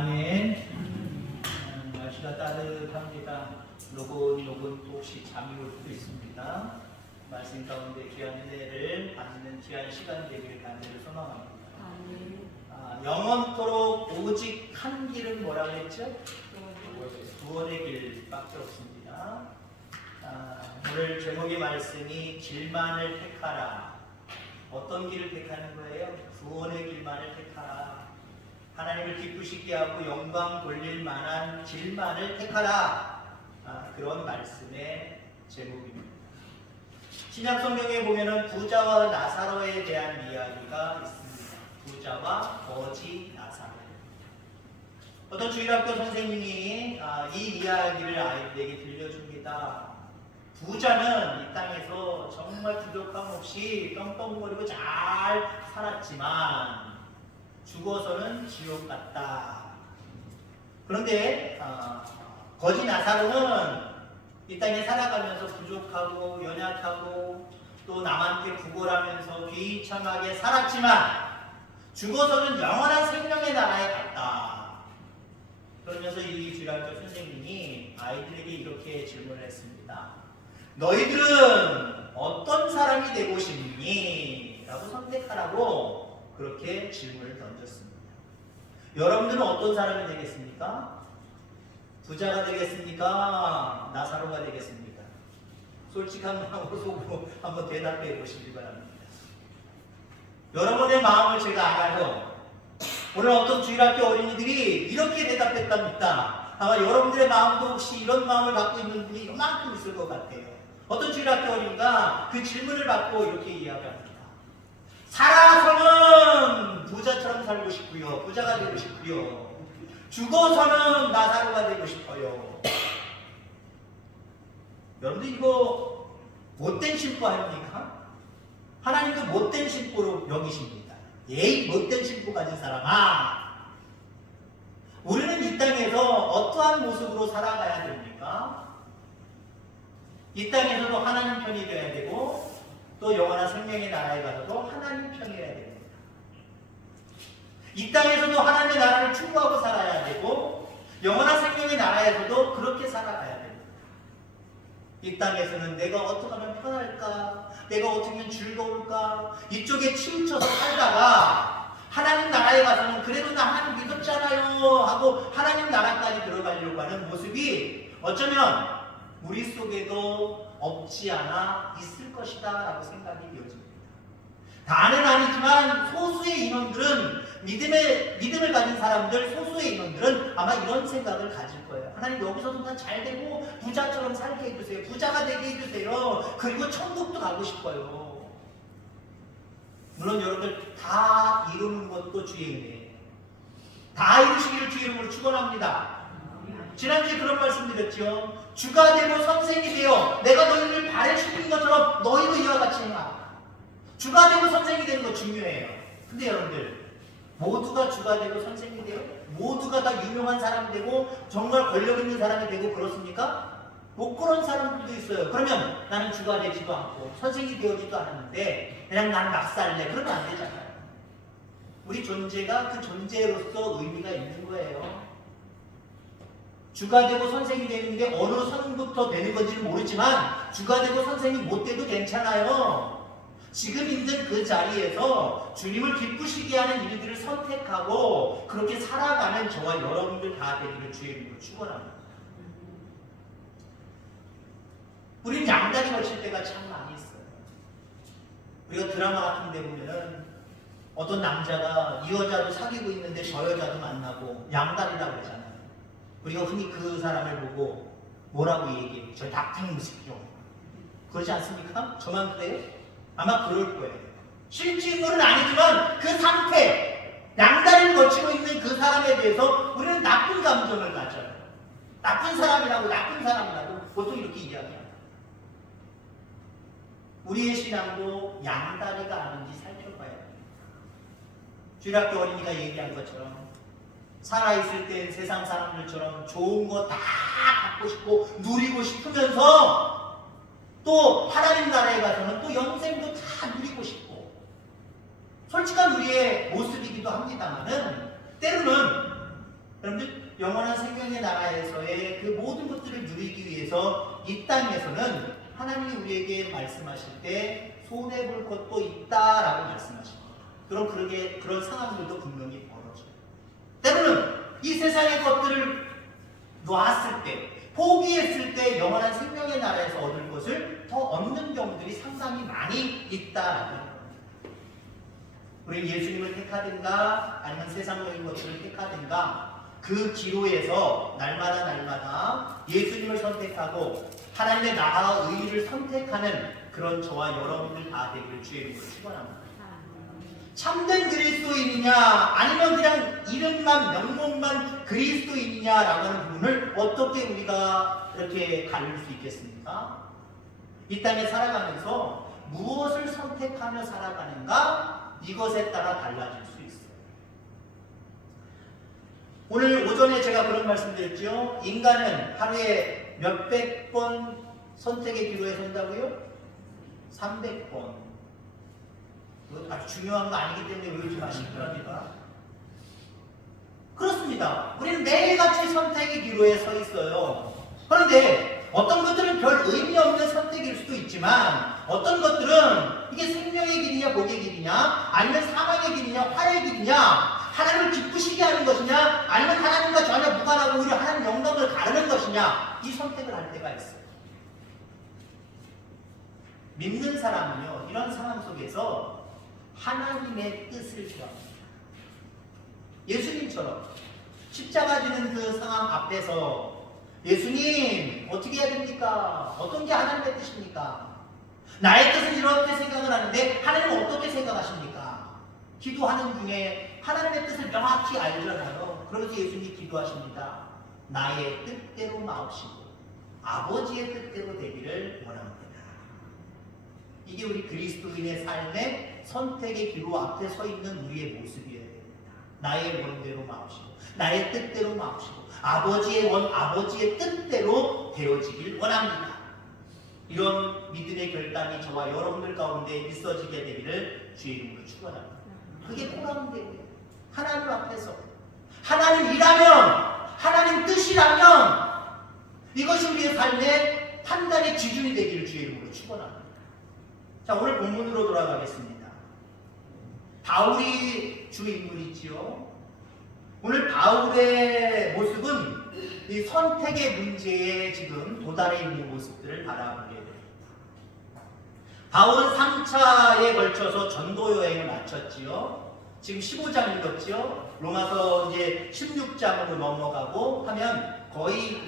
아멘. 날씨가 따뜻합니다. 노곤노곤 또 혹시 잠이 올 수도 있습니다. 말씀 가운데 귀한 은혜를 받는 귀한 시간 되기를 간절히 소망합니다. 영원토록 오직 한 길은 뭐라고 했죠? 구원의 길밖에 없습니다. 오늘 제목의 말씀이 길만을 택하라. 어떤 길을 택하는 거예요? 구원의 길만을 택하라. 하나님을 기쁘시게 하고 영광 돌릴 만한 길만을 택하라. 그런 말씀의 제목입니다. 신약 성경에 보면은 부자와 나사로에 대한 이야기가 있습니다. 부자와 거지 나사로. 어떤 주일학교 선생님이 이 이야기를 아이들에게 들려줍니다. 부자는 이 땅에서 정말 부족함 없이 떵떵거리고 잘 살았지만 죽어서는 지옥 갔다. 그런데 거지 나사로는 이 땅에 살아가면서 부족하고 연약하고 또 남한테 구걸하면서 비참하게 살았지만 죽어서는 영원한 생명의 나라에 갔다. 그러면서 이 주일학교 선생님이 아이들에게 이렇게 질문을 했습니다. 너희들은 어떤 사람이 되고 싶니? 라고 선택하라고 그렇게 질문을 던졌습니다. 여러분들은 어떤 사람이 되겠습니까? 부자가 되겠습니까? 나사로가 되겠습니까? 솔직한 마음으로 속으로 한번 대답해 보시기 바랍니다. 여러분의 마음을 제가 알아요. 오늘 어떤 주일학교 어린이들이 이렇게 대답했답니다. 아마 여러분들의 마음도 혹시 이런 마음을 갖고 있는 분이 이만큼 있을 것 같아요. 어떤 주일학교 어린이가 그 질문을 받고 이렇게 이야기합니다. 살아서는 부자처럼 살고 싶고요. 부자가 되고 싶고요. 죽어서는 나사로가 되고 싶어요. 여러분들 이거 못된 신부 아닙니까? 하나님도 못된 신부로 여기십니다. 에이 못된 신부 가진 사람아. 우리는 이 땅에서 어떠한 모습으로 살아가야 됩니까? 이 땅에서도 하나님 편이 되어야 되고 또 영원한 생명의 나라에 가서도 하나님 편이어야 됩니다. 이 땅에서도 하나님의 나라를 추구하고 살아야 되고 영원한 생명의 나라에서도 그렇게 살아가야 됩니다. 이 땅에서는 내가 어떻게 하면 편할까? 내가 어떻게 하면 즐거울까? 이쪽에 치우쳐서 살다가 하나님 나라에 가서는 그래도 나 하나님 믿었잖아요 하고 하나님 나라까지 들어가려고 하는 모습이 어쩌면 우리 속에도 없지 않아 있을 것이다 라고 생각이 되어집니다. 다는 아니지만 소수의 인원들은 믿음을 가진 사람들, 소수의 인원들은 아마 이런 생각을 가질 거예요. 하나님 여기서도 다 잘 되고 부자처럼 살게 해주세요. 부자가 되게 해주세요. 그리고 천국도 가고 싶어요. 물론 여러분들 다 이루는 것도 주의 은혜예요. 다 이루시기를 주의 이름으로 축원합니다. 지난주에 그런 말씀 드렸죠. 주가 되고 선생이 되어 내가 너희를 발해시킨 것처럼 너희도 이와 같이 행하라. 주가 되고 선생이 되는 거 중요해요. 근데 여러분들 모두가 주가 되고 선생이 되어 모두가 다 유명한 사람이 되고 정말 권력 있는 사람이 되고 그렇습니까? 못 그런 사람들도 있어요. 그러면 나는 주가 되지도 않고 선생이 되어지도 않았는데 그냥 나는 막 살래. 그러면 안 되잖아요. 우리 존재가 그 존재로서 의미가 있는 거예요. 주가 되고 선생이 되는 게 어느 선부터 되는 건지는 모르지만 주가 되고 선생이 못 돼도 괜찮아요. 지금 있는 그 자리에서 주님을 기쁘시게 하는 일들을 선택하고 그렇게 살아가는 저와 여러분들 다 되기를 주의 이름으로 축원합니다. 우리는 양다리 걸칠 때가 참 많이 있어요. 우리가 드라마 같은 데 보면은 어떤 남자가 이 여자도 사귀고 있는데 저 여자도 만나고 양다리라고 그러잖아요. 우리가 흔히 그 사람을 보고 뭐라고 얘기해요? 저 낙탕무식죠. 그렇지 않습니까? 저만 그래요? 아마 그럴 거예요. 실질적으로는 아니지만 그 상태, 양다리를 거치고 있는 그 사람에 대해서 우리는 나쁜 감정을 가져요. 나쁜 사람이라고 보통 이렇게 이야기합니다. 우리의 신앙도 양다리가 아닌지 살펴봐야 돼요. 주일학교 어린이가 얘기한 것처럼 살아있을 땐 세상 사람들처럼 좋은 거 다 갖고 싶고 누리고 싶으면서 또 하나님 나라에 가서는 또 영생도 다 누리고 싶고 솔직한 우리의 모습이기도 합니다만은 때로는 여러분들 영원한 생명의 나라에서의 그 모든 것들을 누리기 위해서 이 땅에서는 하나님이 우리에게 말씀하실 때 손해볼 것도 있다라고 말씀하십니다. 그럼 그런 상황들도 분명히 벌어져요. 때로는 이 세상의 것들을 놓았을 때, 포기했을 때 영원한 생명의 나라에서 얻을 것을 더 얻는 경우들이 상당히 많이 있다라는 겁니다. 우리는 예수님을 택하든가 아니면 세상적인 것들을 택하든가 그 기로에서 날마다 예수님을 선택하고 하나님의 나라와 의의를 선택하는 그런 저와 여러분들 다 되기를 주의 이름으로 축원합니다. 참된 그리스도인이냐 아니면 그냥 이름만 명목만 그리스도인이냐라고 하는 부분을 어떻게 우리가 이렇게 가릴 수 있겠습니까? 이 땅에 살아가면서 무엇을 선택하며 살아가는가 이것에 따라 달라질 수 있어요. 오늘 오전에 제가 그런 말씀 드렸죠. 인간은 하루에 몇백 번 선택의 기로에 선다고요? 300번. 이거 아주 중요한 거 아니기 때문에 외우지 마시기 바랍니다. 그렇습니다. 우리는 매일같이 선택의 기로에 서 있어요. 그런데 어떤 것들은 별 의미 없는 선택일 수도 있지만 어떤 것들은 이게 생명의 길이냐 복의 길이냐 아니면 사망의 길이냐 화의 길이냐 하나님을 기쁘시게 하는 것이냐 아니면 하나님과 전혀 무관하고 오히려 하나님 영광을 가르는 것이냐 이 선택을 할 때가 있어요. 믿는 사람은요 이런 상황 속에서 하나님의 뜻을 구합니다. 예수님처럼 십자가 지는 그 상황 앞에서 예수님 어떻게 해야 됩니까? 어떤 게 하나님의 뜻입니까? 나의 뜻은 이렇게 생각을 하는데 하나님은 어떻게 생각하십니까? 기도하는 중에 하나님의 뜻을 명확히 알잖아요. 그러면서 예수님이 기도하십니다. 나의 뜻대로 마옵시고 아버지의 뜻대로 되기를 원합니다. 이게 우리 그리스도인의 삶의 선택의 기로 앞에 서 있는 우리의 모습이어야 됩니다. 나의 원대로 마옵시고 나의 뜻대로 마옵시고 아버지의 뜻대로 되어지길 원합니다. 이런 믿음의 결단이 저와 여러분들 가운데 있어지게 되기를 주의 이름으로 축원합니다. 그게 포함되고요. 하나님 앞에서 하나님이라면 하나님 뜻이라면 이것이 우리의 삶의 판단의 기준이 되기를 주의 이름으로 축원합니다. 자, 오늘 본문으로 돌아가겠습니다. 바울이 주 인물이지요. 오늘 바울의 모습은 이 선택의 문제에 지금 도달해 있는 모습들을 바라보게 됩니다. 바울은 3차에 걸쳐서 전도 여행을 마쳤지요. 지금 15장 읽었지요. 로마서 이제 16장으로 넘어가고 하면 거의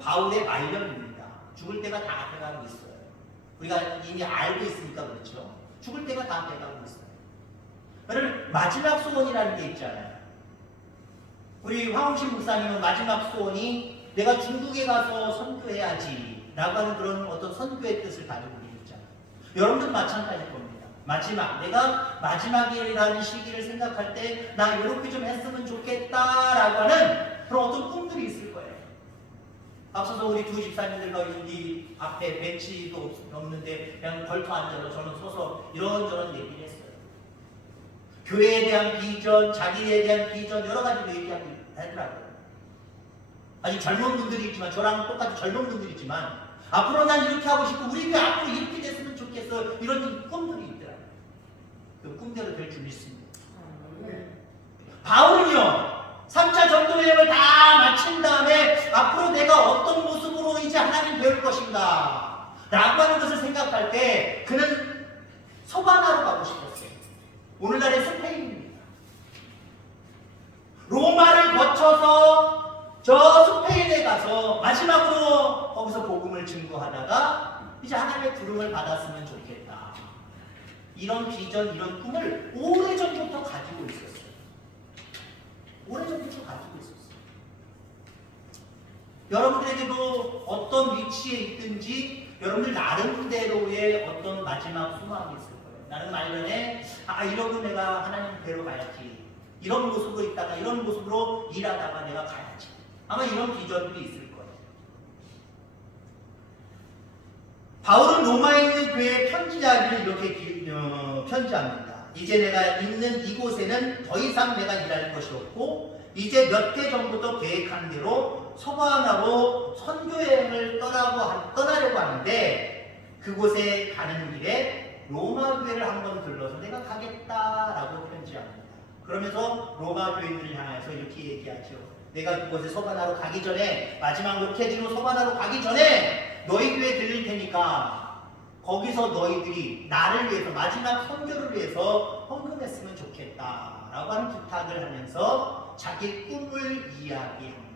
바울의 말년입니다. 죽을 때가 다 돼가고 있어요. 우리가 이미 알고 있으니까 그렇죠. 죽을 때가 다 돼가고 있어요. 그러면 마지막 소원이라는 게 있잖아요. 우리 황홍신 목사님은 마지막 소원이 내가 중국에 가서 선교해야지 라고 하는 그런 어떤 선교의 뜻을 가지고 있잖아요. 여러분도 마찬가지일 겁니다. 내가 마지막이라는 시기를 생각할 때 나 이렇게 좀 했으면 좋겠다라고 하는 그런 어떤 꿈들이 있을 거예요. 앞서서 우리 두 집사님들과 여기 앞에 벤치도 없는데 그냥 걸터 앉아서 저는 서서 이런저런 얘기를 했어요. 교회에 대한 비전, 자기에 대한 비전 여러 가지로 얘기하더라고요. 아직 젊은 분들이 있지만 저랑 똑같이 젊은 분들이 있지만 앞으로 난 이렇게 하고 싶고 우리 교회 앞으로 이렇게 됐으면 좋겠어 이런 꿈들이 있더라고요. 그 꿈대로 될 줄 믿습니다. 바울은요 3차 전도 여행을 다 마친 다음에 앞으로 내가 어떤 모습으로 이제 하나님 배울 것인가 라고 하는 것을 생각할 때 그는 서바나로 가고 싶었어요. 오늘날의 스페인입니다. 로마를 거쳐서 저 스페인에 가서 마지막으로 거기서 복음을 증거하다가 이제 하나님의 부름을 받았으면 좋겠다. 이런 비전, 이런 꿈을 오래전부터 가지고 있었어요. 오래전부터 가지고 있었어요. 여러분들에게도 어떤 위치에 있든지 여러분들 나름대로의 어떤 마지막 소망이 있을 거예요. 나는 말년에 이러고 내가 하나님 뵈러 가야지. 이런 모습으로 있다가 이런 모습으로 일하다가 내가 가야지. 아마 이런 비전들이 있을 거예요. 바울은 로마에 있는 교회의 편지자를 이렇게 편지합니다. 이제 내가 있는 이곳에는 더 이상 내가 일할 것이 없고 이제 몇 해 전부터 계획한 대로 소바나로 선교여행을 떠나려고 하는데 그곳에 가는 길에 로마 교회를 한번 들러서 내가 가겠다라고 편지합니다. 그러면서 로마 교인들을 향해서 이렇게 얘기하죠. 내가 그곳에 소바나로 가기 전에, 마지막 목회지로 소바나로 가기 전에 너희 교회 들릴 테니까 거기서 너희들이 나를 위해서, 마지막 선교를 위해서 헌금했으면 좋겠다라고 하는 부탁을 하면서 자기 꿈을 이야기합니다.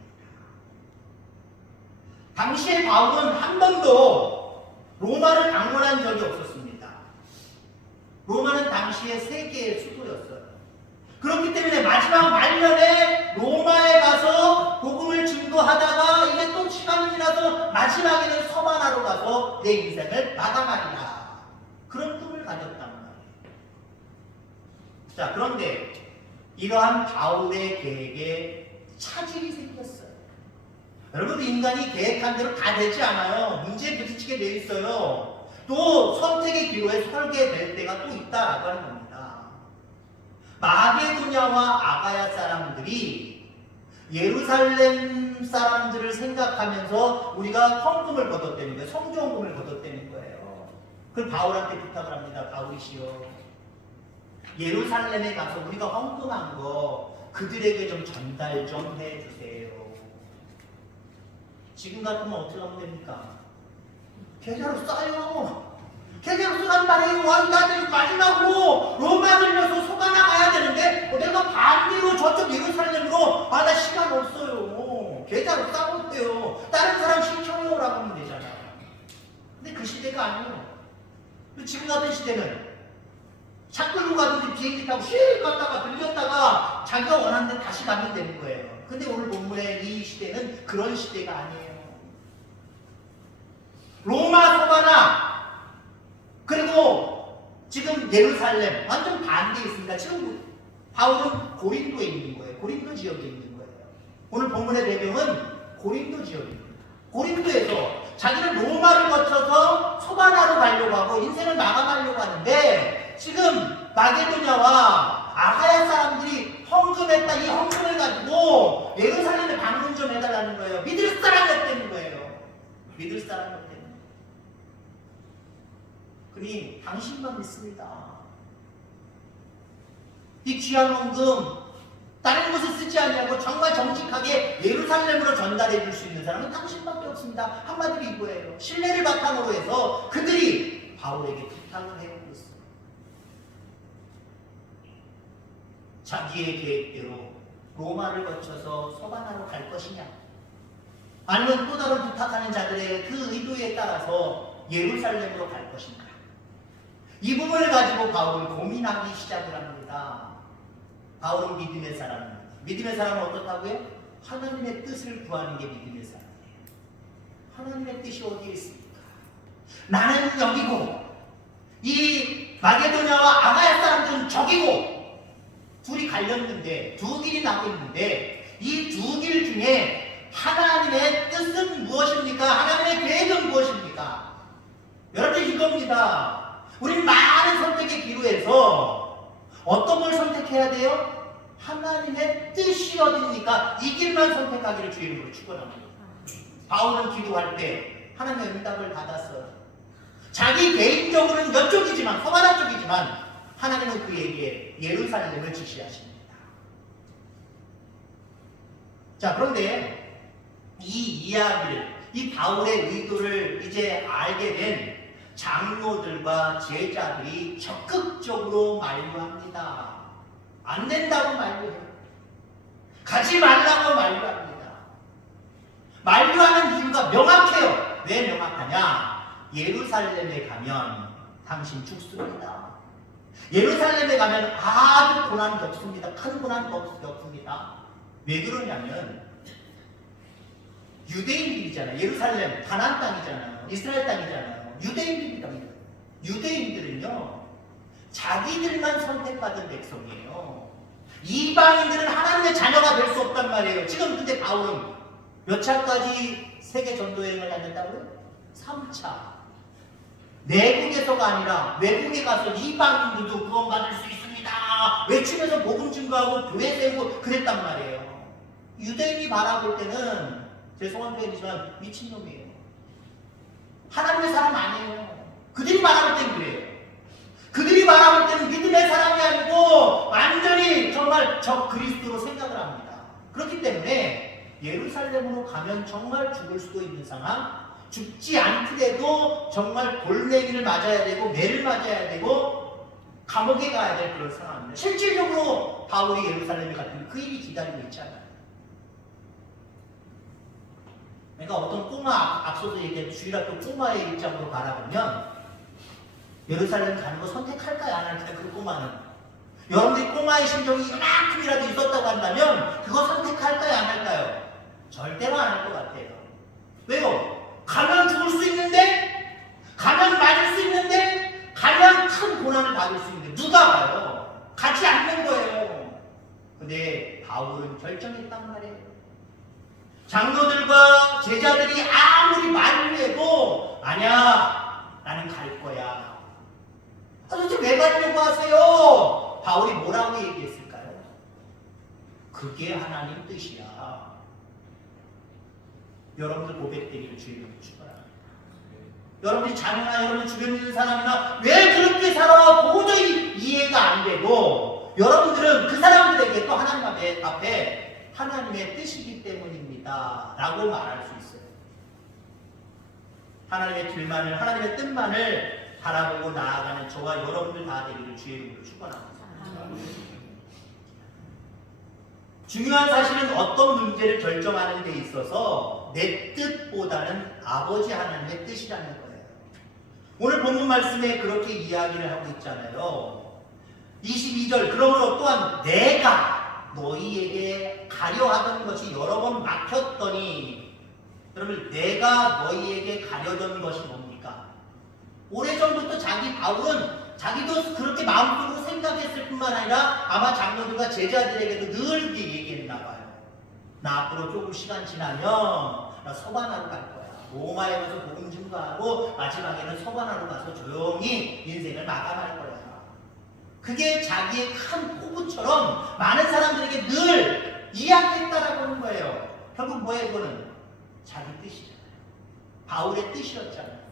당시에 바울은 한 번도 로마를 방문한 적이 없었습니다. 로마는 당시에 세계의 수도였어요. 그렇기 때문에 마지막 말년에 로마에 가서 복음을 증거하다가 이제 또 시간이 지나서 마지막에는 서바나로 가서 내 인생을 마감하리라. 그런 꿈을 가졌단 말이에요. 자, 그런데 이러한 바울의 계획에 차질이 생겼어요. 여러분, 인간이 계획한 대로 다 되지 않아요. 문제에 부딪히게 돼 있어요. 또 선택의 기로에 설계될 때가 또 있다라고 하는 겁니다. 마게도냐와 아가야 사람들이 예루살렘 사람들을 생각하면서 우리가 헌금을 거뒀다는 거예요. 성경금을 거뒀다는 거예요. 그걸 바울한테 부탁을 합니다. 바울이시여, 예루살렘에 가서 우리가 헌금한 거 그들에게 좀 전달 좀 해주세요. 지금 같으면 어떻게 하면 됩니까? 계좌로 써요. 계좌로 쓰란 말이에요. 나들 마지막으로 로마 들려서 소가나 가야 되는데 내가 반대로 저쪽 예루살렘으로 나 시간 없어요. 계좌로 싸놓을게요. 다른 사람 신청해오라고 하면 되잖아요. 근데 그 시대가 아니에요. 지금 같은 시대는 차 끌고 가든지 비행기 타고 휙 갔다가 들렸다가 자기가 원하는 데 다시 가면 되는 거예요. 근데 오늘 본문의 이 시대는 그런 시대가 아니에요. 로마 소바나 그리고 지금 예루살렘 완전 반대에 있습니다. 지금 바울은 고린도에 있는 거예요. 고린도 지역에 있는 거예요. 오늘 본문의 배경은 고린도 지역입니다. 고린도에서 자기는 로마를 거쳐서 소바나로 가려고 하고 인생을 마감하려고 하는데 지금 마게도냐와 아가야 사람들이 헌금했다. 이 헌금을 가지고 예루살렘에 방문 좀 해달라는 거예요. 믿을 사람이 없다는 거예요. 믿을 사람이 없다는 거예요. 그러니 당신만 믿습니다. 이 귀한 헌금 다른 곳에 쓰지 않냐고 정말 정직하게 예루살렘으로 전달해 줄 수 있는 사람은 당신밖에 없습니다. 한마디로 이거예요. 신뢰를 바탕으로 해서 그들이 바울에게 부탁을 해오고 있어요. 자기의 계획대로 로마를 거쳐서 소바나로 갈 것이냐, 아니면 또 다른 부탁하는 자들의 그 의도에 따라서 예루살렘으로 갈 것인가, 이 부분을 가지고 바울은 고민하기 시작을 합니다. 바울은 믿음의 사람입니다. 믿음의 사람은 어떻다고요? 하나님의 뜻을 구하는 게 믿음의 사람이에요. 하나님의 뜻이 어디에 있습니까? 나는 여기고 이 마게도냐와 아가야 사람들은 저기고 둘이 갈렸는데 두 길이 나고 있는데 이 두 길 중에 하나님의 뜻은 무엇입니까? 하나님의 계획은 무엇입니까? 여러분, 이겁니다. 우리는 많은 선택의 기로에서 어떤 걸 선택해야 돼요? 하나님의 뜻이 어디입니까? 이 길만 선택하기를 주의 이름으로 축원합니다. 바울은 기도할 때 하나님의 응답을 받았어요. 자기 개인적으로는 이쪽이지만, 서바나 쪽이지만 하나님은 그에게 예루살렘을 지시하십니다. 자, 그런데 이 이야기를, 이 바울의 의도를 이제 알게 된 장로들과 제자들이 적극적으로 만류합니다. 안 된다고 만류해요. 가지 말라고 만류합니다. 만류하는 이유가 명확해요. 왜 명확하냐? 예루살렘에 가면 당신 죽습니다. 예루살렘에 가면 아주 고난 겪습니다. 큰 고난 겪습니다. 왜 그러냐면 유대인들이잖아요. 예루살렘 가나안 땅이잖아요. 이스라엘 땅이잖아요. 유대인들입니다. 유대인들은요, 자기들만 선택받은 백성이에요. 이방인들은 하나님의 자녀가 될 수 없단 말이에요. 지금 근데 바울은 몇 차까지 세계 전도여행을 다녔다고요? 3차. 내국에서가 아니라 외국에 가서 이방인들도 구원받을 수 있습니다 외치면서 복음 증거하고 교회 세우고 그랬단 말이에요. 유대인이 바라볼 때는 죄송한 표현이지만 미친놈이에요. 하나님의 사람 아니에요. 그들이 바라볼 때는 그래요. 그들이 바라볼 때는 믿음의 사람이 아니고 완전히 정말 적 그리스도로 생각을 합니다. 그렇기 때문에 예루살렘으로 가면 정말 죽을 수도 있는 상황, 죽지 않더라도 정말 돌멩이를 맞아야 되고 매를 맞아야 되고 감옥에 가야 될 그런 상황입니다. 실질적으로 바울이 예루살렘에 갔더니 그 일이 기다리고 있지 않아요. 그러니까 어떤 꼬마, 앞서서 얘기한 주일학교 꼬마의 입장으로 바라보면 예루살렘 가는 거 선택할까요? 안 할까요? 그 꼬마는. 여러분들이 꼬마의 심정이 이만큼이라도 있었다고 한다면 그거 선택할까요? 안 할까요? 절대로 안 할 것 같아요. 왜요? 가면 죽을 수 있는데, 가면 맞을 수 있는데, 가면 큰 고난을 받을 수 있는데 누가 가요? 가지 않는 거예요. 근데 바울은 결정했단 말이에요. 장로들과 제자들이 아무리 말을 해도 아니야, 나는 갈 거야. 도대체 왜 가려고 하세요? 바울이 뭐라고 얘기했을까요? 그게 하나님 뜻이야. 여러분들 고백되기를 주의를 주거라. 여러분들이 자녀나 여러분 주변에 있는 사람이나 왜 그렇게 살아 도저히 이해가 안 되고 여러분들은 그 사람들에게 또 하나님 앞에 하나님의 뜻이기 때문입니다 라고 말할 수 있어요. 하나님의 길만을, 하나님의 뜻만을 바라보고 나아가는 저와 여러분들 다 되기를 주의 이름으로 축원합니다. 중요한 사실은 어떤 문제를 결정하는 데 있어서 내 뜻보다는 아버지 하나님의 뜻이라는 거예요. 오늘 본문 말씀에 그렇게 이야기를 하고 있잖아요. 22절, 그러므로 또한 내가 너희에게 가려 하던 것이 여러 번 막혔더니, 여러분 내가 너희에게 가려던 것이 뭡니까? 오래전부터 바울은 자기도 그렇게 마음속으로 생각했을 뿐만 아니라 아마 장로들과 제자들에게도 늘 이렇게 얘기했나 봐요. 나 앞으로 조금 시간 지나면 나 서반하러 갈 거야. 로마에 가서 복음 증거하고 마지막에는 서반하러 가서 조용히 인생을 마감할 거야. 그게 자기의 큰 포부처럼 많은 사람들에게 늘 이야기했다라고 하는 거예요. 결국 뭐예요? 그거는 자기 뜻이잖아요. 바울의 뜻이었잖아요.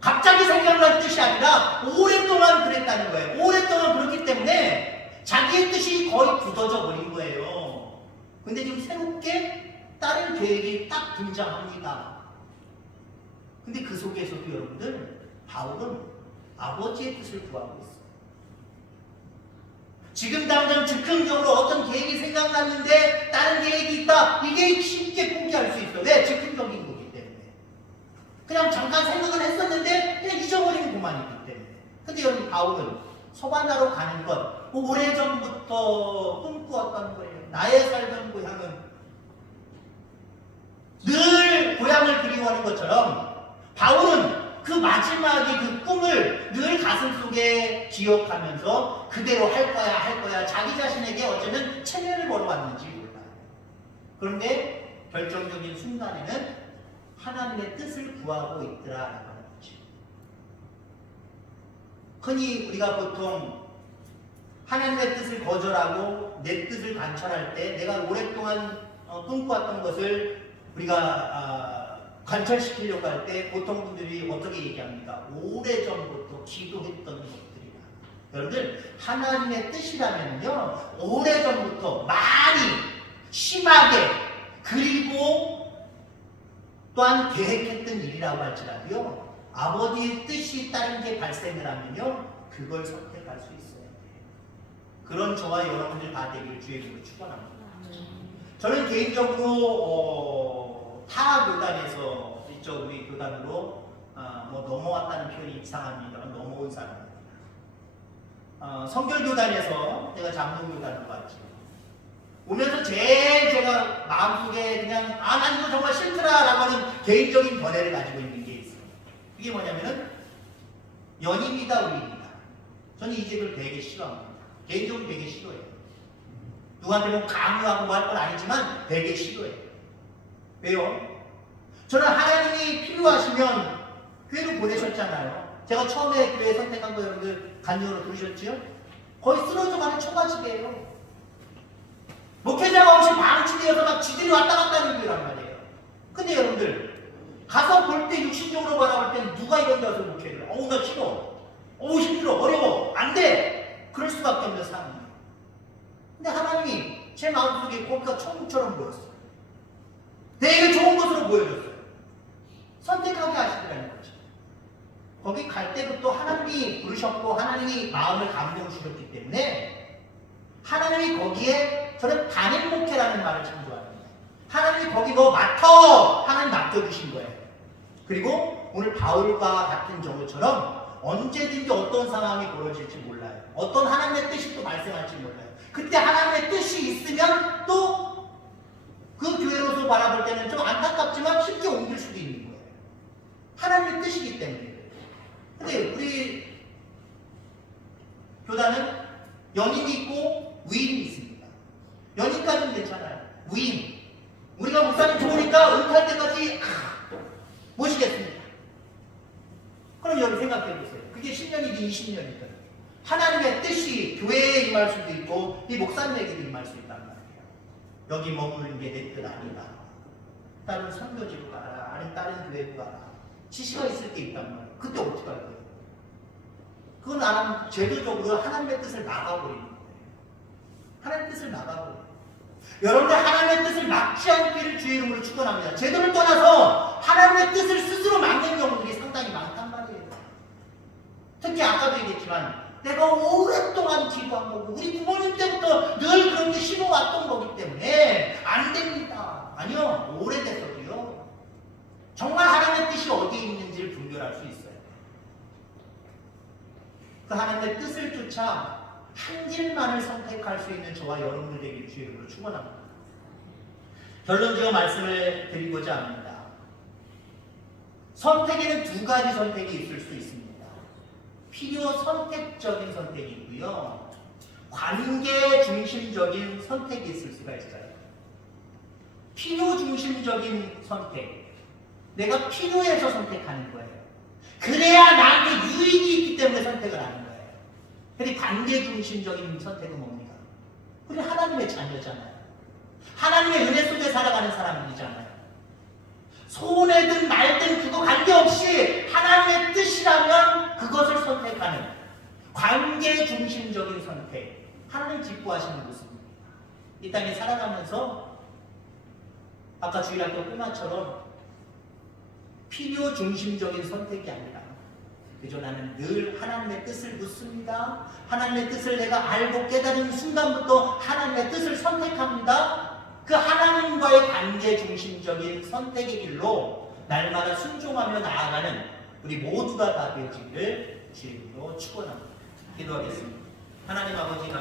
갑자기 생각난 뜻이 아니라 오랫동안 그랬다는 거예요. 오랫동안 그렇기 때문에 자기의 뜻이 거의 굳어져 버린 거예요. 근데 지금 새롭게 다른 계획이 딱 등장합니다. 근데 그 속에서도 여러분들 바울은 아버지의 뜻을 구하고 있어요. 지금 당장 즉흥적으로 어떤 계획이 생각났는데 다른 계획이 있다. 이게 쉽게 포기할 수 있어. 왜? 즉흥적인 거기 때문에. 그냥 잠깐 생각을 했었는데 그냥 잊어버리는 그만이기 때문에. 근데 여러분 바울은 서반하러 가는 것 오래전부터 꿈꾸었던 거예요. 나의 살던 고향은 늘 고향을 그리워하는 것처럼 바울은 그 마지막에 그 꿈을 늘 가슴 속에 기억하면서 그대로 할 거야 자기 자신에게 어쩌면 체면을 걸어왔는지 몰라요. 그런데 결정적인 순간에는 하나님의 뜻을 구하고 있더라라고 하는 거죠. 흔히 우리가 보통 하나님의 뜻을 거절하고 내 뜻을 관철할 때 내가 오랫동안 꿈꿔왔던 것을 우리가 관철시키려고 할 때 보통 분들이 어떻게 얘기합니까? 오래전부터 기도했던 것들이다. 여러분들 하나님의 뜻이라면요 오래전부터 많이 심하게 그리고 또한 계획했던 일이라고 할지라도요 아버지의 뜻이 다른 게 발생을 하면요 그걸 선택할 수 있어요. 그런 저와 여러분들 다 되기를 주의 이름으로 축원합니다. 저는 개인적으로 타 교단에서 이쪽 우리 교단으로 넘어왔다는 표현이 이상합니다만 넘어온 사람입니다. 성결교단에서 제가 장로교단으로 왔죠. 오면서 제일 제가 마음속에 그냥 난 이거 정말 싫더라라고 하는 개인적인 견해를 가지고 있는 게 있어요. 그게 뭐냐면은 연입니다, 우리입니다. 저는 이 집을 되게 싫어합니다. 개인적으로 되게 싫어해요. 누구한테 뭐 강요하고 뭐 할 건 아니지만 되게 싫어해요. 왜요? 저는 하나님이 필요하시면 교회로 보내셨잖아요. 제가 처음에 교회 선택한 거 여러분들 간증으로 들으셨지요? 거의 쓰러져가는 초가집이에요. 목회자가 없이 방치되어서 막 지들이 왔다 갔다 하는 거란 말이에요. 근데 여러분들 가서 볼 때 육신적으로 바라볼 때는 누가 이런 데서 목회를 어우 나 싫어, 어우 힘들어, 어려워, 안 돼, 그럴 수밖에 없는 상황이에요. 근데 하나님이 제 마음속에 거기가 천국처럼 보였어요. 되게 좋은 것으로 보여줬어요. 선택하게 하시더라는 거죠. 거기 갈 때부터 하나님이 부르셨고 하나님이 마음을 감동을 주셨기 때문에 하나님이 거기에 저는 단임 목회라는 말을 참 좋아합니다. 하나님이 거기 너 맡어! 하나님 맡겨주신 거예요. 그리고 오늘 바울과 같은 경우처럼 언제든지 어떤 상황이 벌어질지 몰라요. 어떤 하나님의 뜻이 또 발생할지 몰라요. 그때 하나님의 뜻이 있으면 또 그 교회로서 바라볼 때는 좀 안타깝지만 쉽게 옮길 수도 있는 거예요. 하나님의 뜻이기 때문에. 근데 우리 교단은 연인이 있고 위인이 있습니다. 연인까지는 괜찮아요. 위인. 우리가 목사님 좋으니까 은퇴할 때까지 모시겠습니다. 그럼 여러분 생각해 보세요. 그게 10년이든 20년이든 하나님의 뜻이 교회에 임할 수도 있고 이 목사님에게도 임할 수 있단 말이에요. 여기 머무는 게 내 뜻 아니다. 다른 선교지로 가라. 아니면 다른 교회로 가라. 지시가 있을 때 있단 말이에요. 그때 어떻게 할 거예요? 그건 나는 제도적으로 하나님의 뜻을 막아버리는 거예요. 하나님의 뜻을 막아버려요. 여러분들 하나님의 뜻을 막지 않기를 주의 이름으로 축원합니다. 제도를 떠나서 하나님의 뜻을 스스로 막는 경우들이 상당히 많단 말이에요. 특히 아까도 얘기했지만 내가 오랫동안 기도한 거고 우리 부모님 때부터 늘 그런 게 심어왔던 거기 때문에 안 됩니다. 아니요. 오래됐어도요. 정말 하나님의 뜻이 어디에 있는지를 분별할 수 있어요. 그 하나님의 뜻을 쫓아 한 길만을 선택할 수 있는 저와 여러분들 되기를 주의 이름으로 축원합니다. 결론적으로 말씀을 드리고자 합니다. 선택에는 두 가지 선택이 있을 수 있습니다. 필요 선택적인 선택이 있고요. 관계 중심적인 선택이 있을 수가 있어요. 필요 중심적인 선택. 내가 필요해서 선택하는 거예요. 그래야 나한테 유익이 있기 때문에 선택을 하는 거예요. 근데 관계 중심적인 선택은 뭡니까? 우리 하나님의 자녀잖아요. 하나님의 은혜 속에 살아가는 사람들이잖아요. 손해든 말든 그거 관계없이 하나님의 뜻이라면 그것을 선택하는 관계 중심적인 선택. 하나님 기뻐하시는 모습입니다. 이 땅에 살아가면서 아까 주일학교 끝마처럼 필요 중심적인 선택이 아니라 그저 나는 늘 하나님의 뜻을 묻습니다. 하나님의 뜻을 내가 알고 깨달은 순간부터 하나님의 뜻을 선택합니다. 그 하나님과의 관계 중심적인 선택의 길로 날마다 순종하며 나아가는 우리 모두가 다 되어지기를 주님으로 축원합니다. 기도하겠습니다. 하나님 아버지